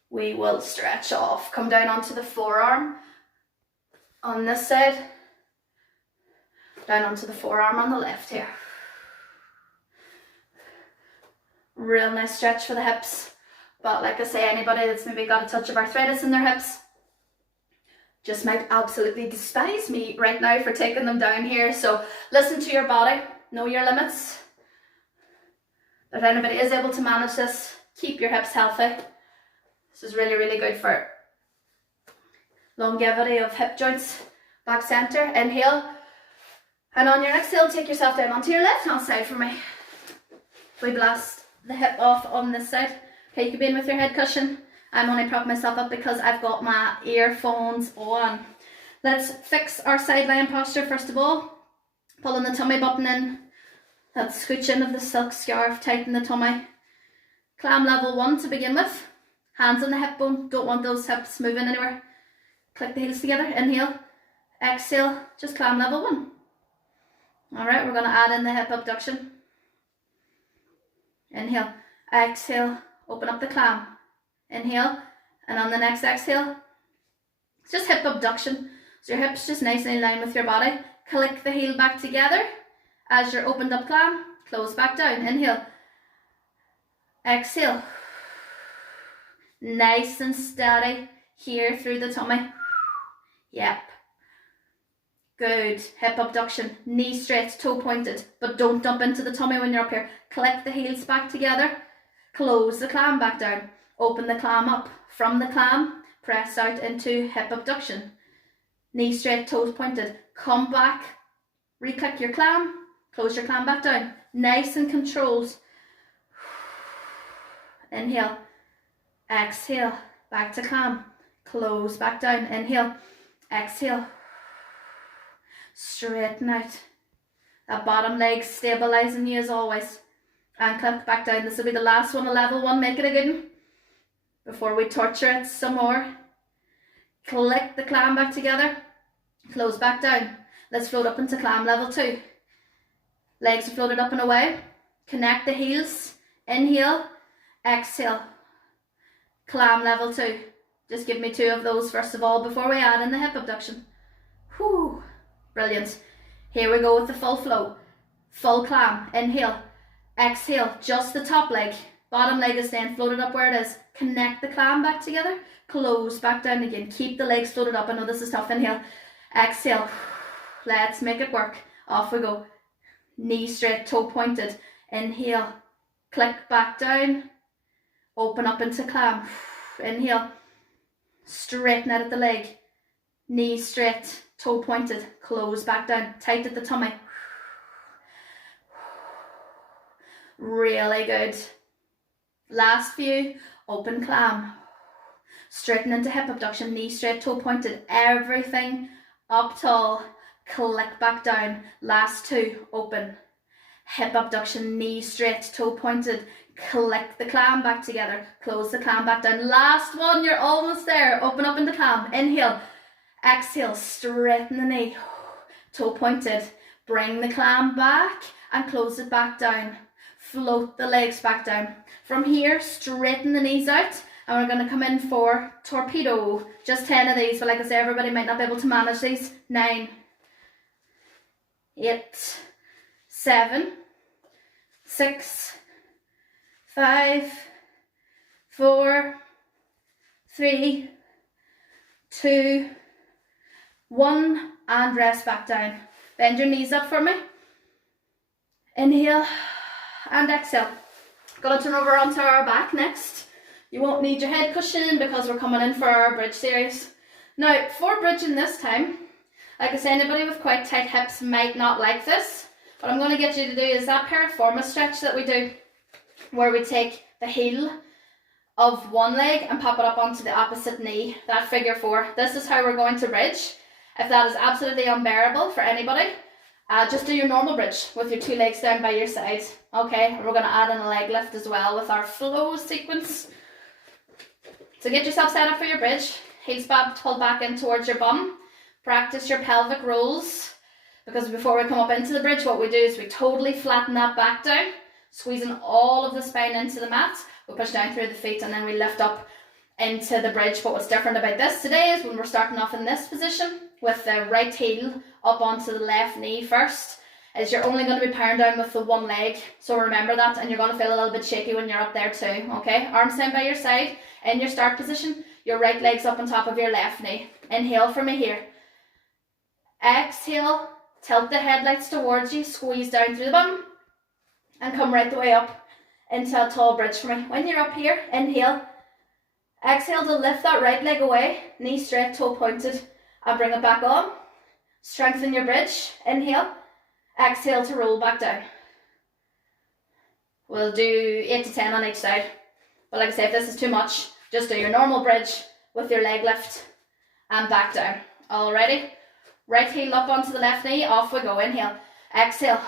we will stretch off. Come down onto the forearm on this side, down onto the forearm on the left here. Real nice stretch for the hips. But like I say, anybody that's maybe got a touch of arthritis in their hips just might absolutely despise me right now for taking them down here. So listen to your body, know your limits. If anybody is able to manage this, keep your hips healthy. This is really, really good for longevity of hip joints. Back center, inhale. And on your exhale, take yourself down onto your left hand side for me. We blast the hip off on this side. Okay, you could be in with your head cushion. I'm only propping myself up because I've got my earphones on. Let's fix our side lying posture first of all. Pulling the tummy button in. That scooch in of the silk scarf, tighten the tummy. Clam level 1 to begin with. Hands on the hip bone, don't want those hips moving anywhere. Click the heels together, inhale. Exhale, just clam level 1. Alright, we're going to add in the hip abduction. Inhale, exhale, open up the clam. Inhale, and on the next exhale, it's just hip abduction. So your hips just nice and in line with your body. Click the heel back together. As you're opened up clam, close back down. Inhale, exhale. Nice and steady here through the tummy. Yep. Good. Hip abduction, knee straight, toe pointed, but don't dump into the tummy when you're up here. Click the heels back together. Close the clam back down. Open the clam up. From the clam, press out into hip abduction. Knee straight, toes pointed. Come back. Re-click your clam. Close your clam back down. Nice and controlled. Inhale. Exhale. Back to clam. Close back down. Inhale. Exhale. Straighten out. That bottom leg stabilizing you as always. And click back down. This will be the last one, a level 1. Make it a good one. Before we torture it some more. Click the clam back together. Close back down. Let's float up into clam level 2. Legs are floated up and away. Connect the heels. Inhale. Exhale. Clam level 2. Just give me 2 of those first of all before we add in the hip abduction. Whew. Brilliant. Here we go with the full flow. Full clam. Inhale. Exhale. Just the top leg. Bottom leg is staying floated up where it is. Connect the clam back together. Close back down again. Keep the legs floated up. I know this is tough. Inhale. Exhale. Let's make it work. Off we go. Knee straight, toe pointed. Inhale. Click back down. Open up into clam. Inhale. Straighten out at the leg. Knee straight, toe pointed. Close back down. Tight at the tummy. Really good. Last few. Open clam. Straighten into hip abduction. Knee straight, toe pointed. Everything up tall. Click back down. Last 2. Open. Hip abduction. Knee straight, toe pointed. Click the clam back together. Close the clam back down. Last one. You're almost there. Open up into clam. Inhale. Exhale. Straighten the knee. Toe pointed. Bring the clam back and close it back down. Float the legs back down. From here, straighten the knees out. And we're going to come in for torpedo. Just 10 of these. But like I say, everybody might not be able to manage these. 9, 8, 7, 6, 5, 4, 3, 2, 1, and rest back down. Bend your knees up for me. Inhale and exhale. Gonna turn over onto our back next. You won't need your head cushion because we're coming in for our bridge series. Now, for bridging this time, like I say, anybody with quite tight hips might not like this. What I'm going to get you to do is that piriformis stretch that we do, where we take the heel of one leg and pop it up onto the opposite knee, that figure 4. This is how we're going to bridge. If that is absolutely unbearable for anybody, Just do your normal bridge with your 2 legs down by your side. Okay, and we're going to add in a leg lift as well with our flow sequence. So get yourself set up for your bridge. Heels pulled back in towards your bum. Practice your pelvic rolls, because before we come up into the bridge, what we do is we totally flatten that back down, squeezing all of the spine into the mat. We push down through the feet and then we lift up into the bridge. But what's different about this today is when we're starting off in this position with the right heel up onto the left knee first, is you're only going to be powering down with the one leg. So remember that, and you're going to feel a little bit shaky when you're up there too. Okay, arms down by your side in your start position. Your right leg's up on top of your left knee. Inhale for me here. Exhale, tilt the headlights towards you, squeeze down through the bum, and come right the way up into a tall bridge for me. When you're up here, inhale. Exhale to lift that right leg away, knee straight, toe pointed, and bring it back on. Strengthen your bridge. Inhale. Exhale to roll back down. We'll do 8 to 10 on each side. But like I say, if this is too much, just do your normal bridge with your leg lift and back down. Alrighty? Right heel up onto the left knee. Off we go. Inhale. Exhale.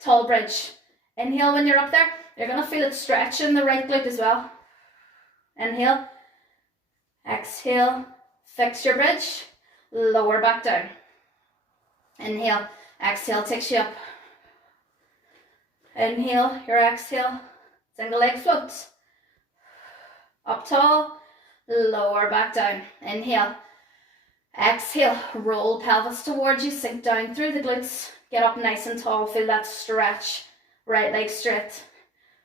Tall bridge. Inhale when you're up there. You're going to feel it stretch in the right glute as well. Inhale. Exhale. Fix your bridge. Lower back down. Inhale. Exhale takes you up. Inhale. Your exhale. Single leg float. Up tall. Lower back down. Inhale. Exhale. Roll pelvis towards you. Sink down through the glutes. Get up nice and tall. Feel that stretch. Right leg straight.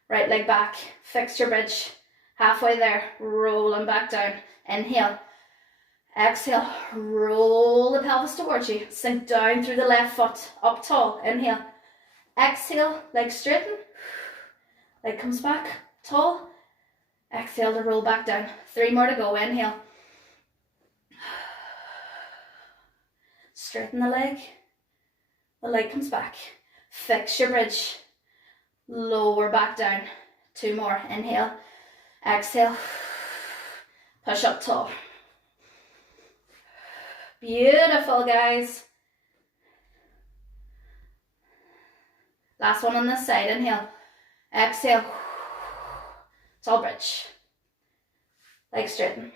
Right leg back. Fix your bridge. Halfway there. Roll and back down. Inhale. Exhale. Roll the pelvis towards you. Sink down through the left foot. Up tall. Inhale. Exhale. Leg straighten. Leg comes back. Tall. Exhale to roll back down. 3 more to go. Inhale. Straighten the leg. The leg comes back. Fix your bridge. Lower back down. 2 more. Inhale. Exhale. Push up tall. Beautiful, guys. Last one on this side. Inhale. Exhale. Tall bridge. Leg straighten.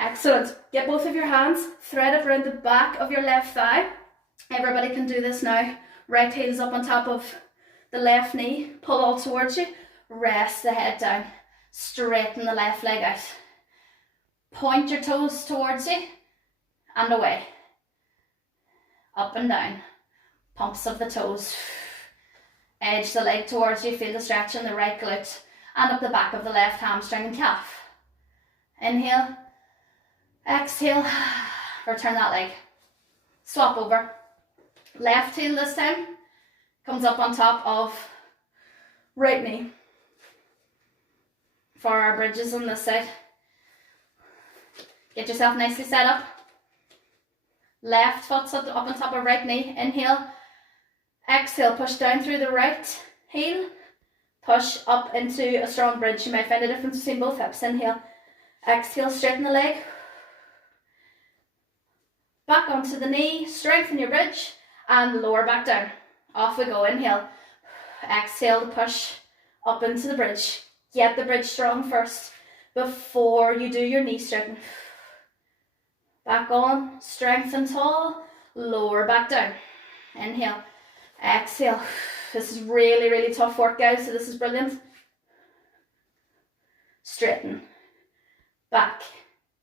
Excellent. Get both of your hands, thread it around the back of your left thigh. Everybody can do this now. Right heel is up on top of the left knee. Pull all towards you. Rest the head down. Straighten the left leg out. Point your toes towards you and away. Up and down. Pumps of the toes. Edge the leg towards you. Feel the stretch in the right glute and up the back of the left hamstring and calf. Inhale. Exhale. Return that leg. Swap over. Left heel this time comes up on top of right knee. For our bridges on this side. Get yourself nicely set up. Left foot's up on top of right knee. Inhale. Exhale. Push down through the right heel. Push up into a strong bridge. You might find a difference between both hips. Inhale. Exhale. Straighten the leg. Back onto the knee. Strengthen your bridge. And lower back down. Off we go. Inhale. Exhale to push up into the bridge. Get the bridge strong first before you do your knee straighten. Back on. Strengthen tall. Lower back down. Inhale. Exhale. This is really, really tough work, guys, so this is brilliant. Straighten. Back.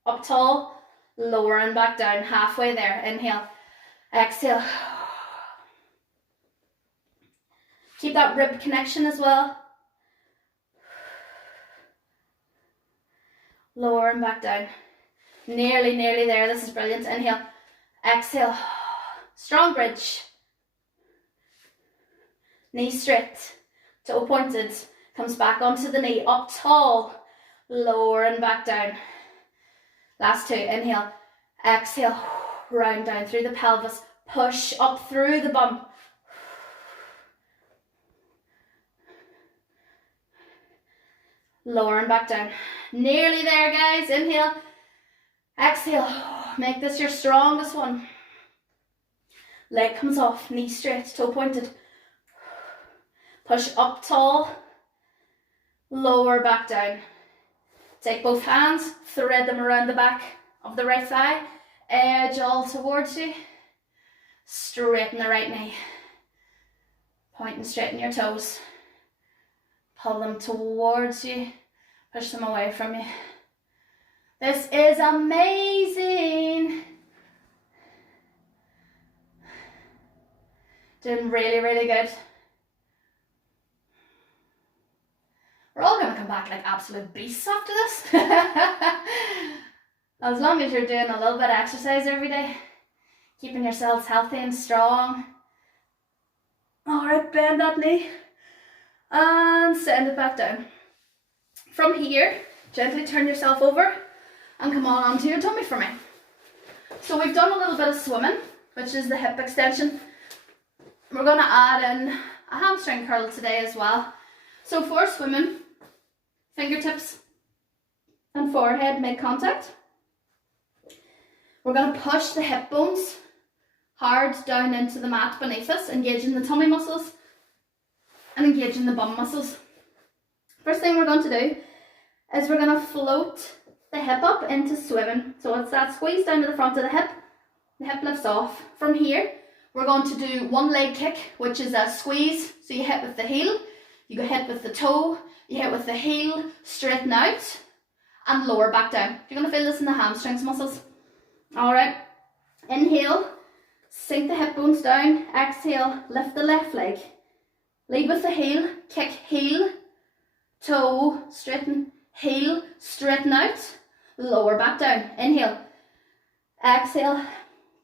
Up tall. Lower and back down. Halfway there. Inhale. Exhale. Keep that rib connection as well. Lower and back down. Nearly there. This is brilliant. Inhale. Exhale. Strong bridge. Knee straight. Toe pointed. Comes back onto the knee. Up tall. Lower and back down. Last 2. Inhale. Exhale. Round down through the pelvis. Push up through the bum. Lower and back down. Nearly there, guys. Inhale. Exhale, make this your strongest one. Leg comes off, knee straight, toe pointed. Push up tall, lower back down. Take both hands, thread them around the back of the right thigh, edge all towards you. Straighten the right knee. Point and straighten your toes. Pull them towards you, push them away from you. This is amazing. Doing really, really good. We're all going to come back like absolute beasts after this. As long as you're doing a little bit of exercise every day, keeping yourselves healthy and strong. Alright, bend that knee and send it back down. From here, gently turn yourself over and come on onto your tummy for me. So we've done a little bit of swimming, which is the hip extension. We're going to add in a hamstring curl today as well. So for swimming, fingertips and forehead make contact. We're going to push the hip bones hard down into the mat beneath us, engaging the tummy muscles and engaging the bum muscles. First thing we're going to do is we're going to float the hip up into swimming. So it's that squeeze down to the front of the hip lifts off. From here, we're going to do one leg kick, which is a squeeze. So you hit with the heel, you go hit with the toe, you hit with the heel, straighten out and lower back down. You're going to feel this in the hamstrings muscles. Alright, inhale, sink the hip bones down. Exhale, lift the left leg. Lead with the heel, kick heel, toe, straighten, heel, straighten out, lower back down. Inhale, exhale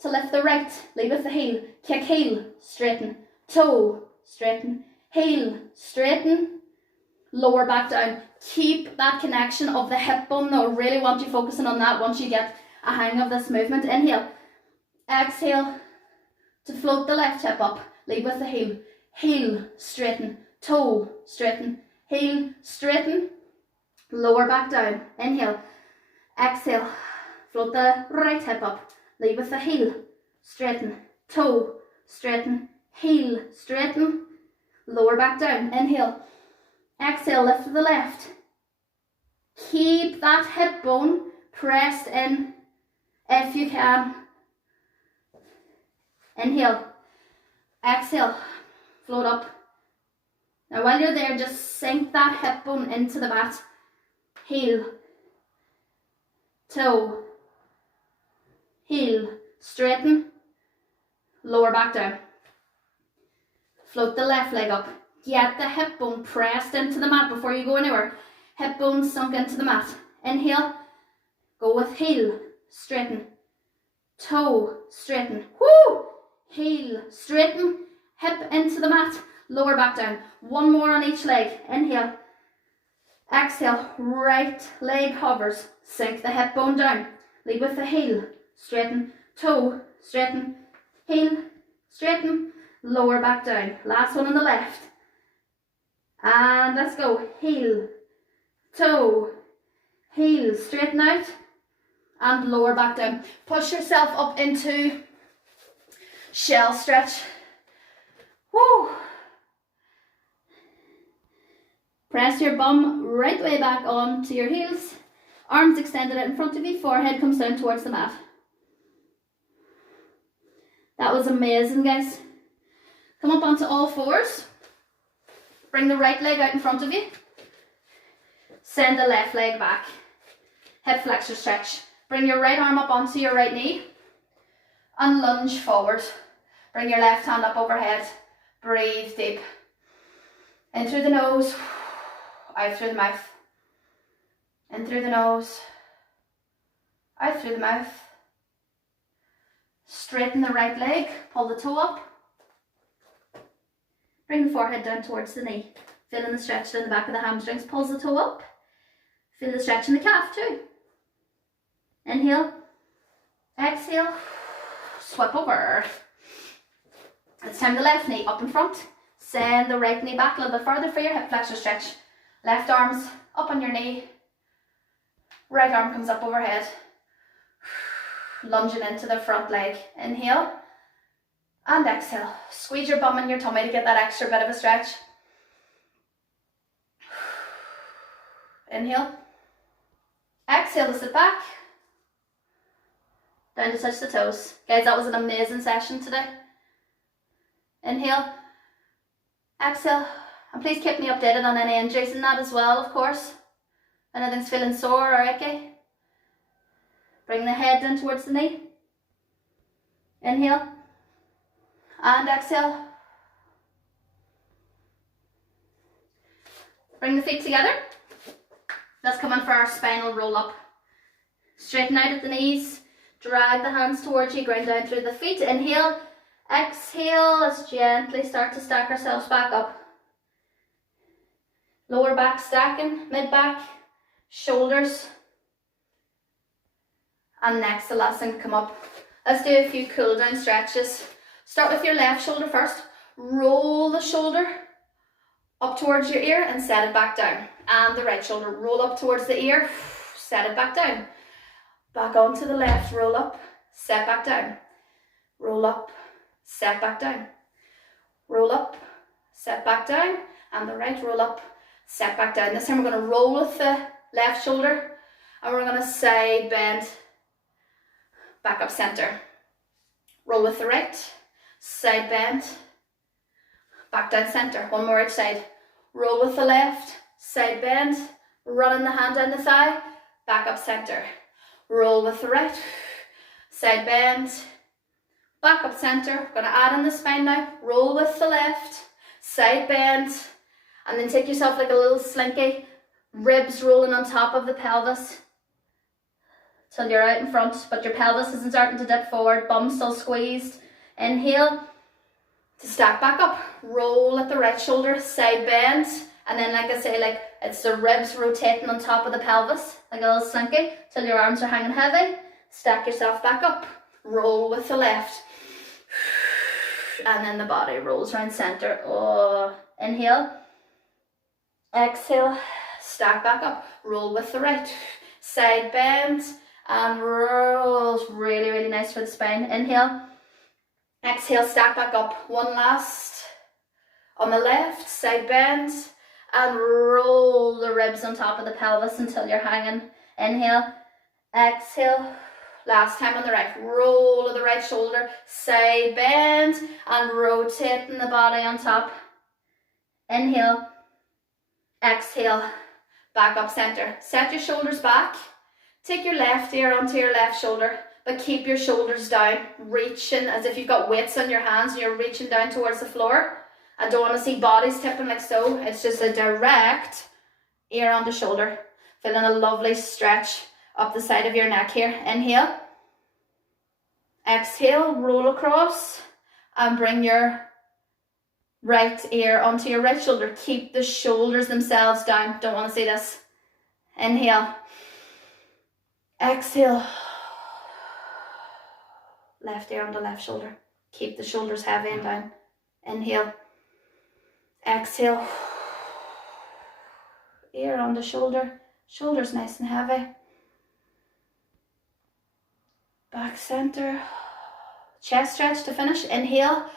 to lift the right, lead with the heel, kick heel, straighten, toe, straighten, heel, straighten, lower back down. Keep that connection of the hip bone though. Really want you focusing on that once you get a hang of this movement. Inhale, exhale to float the left hip up, lead with the heel, heel, straighten, toe, straighten, heel, straighten, lower back down. Inhale, exhale, float the right hip up, lead with the heel, straighten, toe, straighten, heel, straighten, lower back down. Inhale, exhale, lift to the left. Keep that hip bone pressed in if you can. Inhale, exhale, float up. Now while you're there, just sink that hip bone into the mat. Heel, toe, heel, straighten, lower back down. Float the left leg up. Get the hip bone pressed into the mat before you go anywhere. Hip bone sunk into the mat. Inhale, go with heel, straighten, toe, straighten, whoo, heel, straighten, hip into the mat, lower back down. One more on each leg. Inhale, exhale, right leg hovers, sink the hip bone down, lead with the heel, straighten, toe, straighten, heel, straighten, lower back down. Last one on the left. And let's go. Heel, toe, heel, straighten out and lower back down. Push yourself up into shell stretch. Woo! Press your bum right way back onto your heels. Arms extended out in front of you. Forehead comes down towards the mat. That was amazing, guys. Come up onto all fours. Bring the right leg out in front of you. Send the left leg back. Hip flexor stretch. Bring your right arm up onto your right knee and lunge forward. Bring your left hand up overhead. Breathe deep. In through the nose, out through the mouth. In through the nose, out through the mouth. Straighten the right leg, pull the toe up. Bring the forehead down towards the knee. Feeling the stretch down the back of the hamstrings, pulls the toe up. Feel the stretch in the calf too. Inhale, exhale, swap over. It's time the left knee up in front. Send the right knee back a little bit further for your hip flexor stretch. Left arm's up on your knee. Right arm comes up overhead. lunging into the front leg. Inhale and exhale. Squeeze your bum and your tummy to get that extra bit of a stretch. Inhale. Exhale to sit back. Down to touch the toes. Guys, that was an amazing session today. Inhale. Exhale. And please keep me updated on any injuries in that as well, of course. Anything's feeling sore or icky. Bring the head in towards the knee. Inhale. And exhale. Bring the feet together. Let's come in for our spinal roll up. Straighten out at the knees. Drag the hands towards you. Ground down through the feet. Inhale. Exhale. Let's gently start to stack ourselves back up. Lower back stacking. Mid back. Shoulders. And next, the last thing to come up. Let's do a few cool down stretches. Start with your left shoulder first. Roll the shoulder up towards your ear and set it back down. And the right shoulder, roll up towards the ear, set it back down. Back onto the left, roll up, set back down. Roll up, set back down. Roll up, set back down. And the right, roll up, set back down. This time we're going to roll with the left shoulder and we're going to side bend back up center. Roll with the right, side bend, back down center. One more each side. Roll with the left, side bend, running the hand down the thigh, back up center. Roll with the right, side bend, back up center. We're going to add in the spine now. Roll with the left, side bend, and then take yourself like a little slinky, ribs rolling on top of the pelvis till you're out in front, but your pelvis isn't starting to dip forward, bum still squeezed. Inhale to stack back up. Roll at the right shoulder, side bend, and then like I say, like it's the ribs rotating on top of the pelvis, like a little slinky, till your arms are hanging heavy. Stack yourself back up. Roll with the left, and then the body rolls around center. Oh, inhale, exhale, stack back up. Roll with the right, side bend, and rolls. Really, really nice for the spine. Inhale, exhale, stack back up. One last. On the left, side bend, and roll the ribs on top of the pelvis until you're hanging. Inhale, exhale. Last time on the right. Roll of the right shoulder, side bend, and rotating the body on top. Inhale, exhale, back up center. Set your shoulders back. Take your left ear onto your left shoulder, but keep your shoulders down, reaching as if you've got weights on your hands and you're reaching down towards the floor. I don't want to see bodies tipping like so. It's just a direct ear on the shoulder. Feeling a lovely stretch up the side of your neck here. Inhale. Exhale, roll across and bring your right ear onto your right shoulder. Keep the shoulders themselves down. Don't want to see this. Inhale. Exhale. Left ear on the left shoulder. Keep the shoulders heavy and down. Inhale. Exhale. Ear on the shoulder. Shoulders nice and heavy. Back center. Chest stretch to finish. Inhale.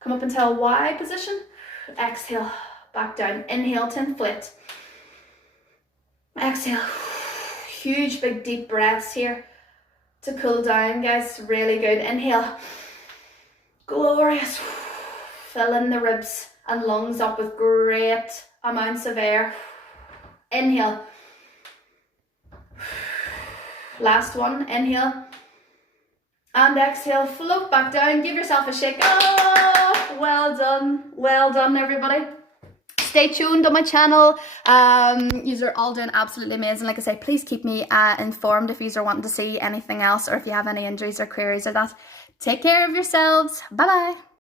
Come up into a Y position. Exhale. Back down. Inhale to inflate. Exhale. Huge big deep breaths here to cool down, guys. Really good. Inhale. Glorious. Fill in the ribs and lungs up with great amounts of air. Inhale. Last one. Inhale. And exhale. Float back down. Give yourself a shake. Oh, well done. Well done, everybody. Stay tuned on my channel. You are all doing absolutely amazing. Like I say, please keep me informed if you are wanting to see anything else or if you have any injuries or queries or that. Take care of yourselves. Bye bye.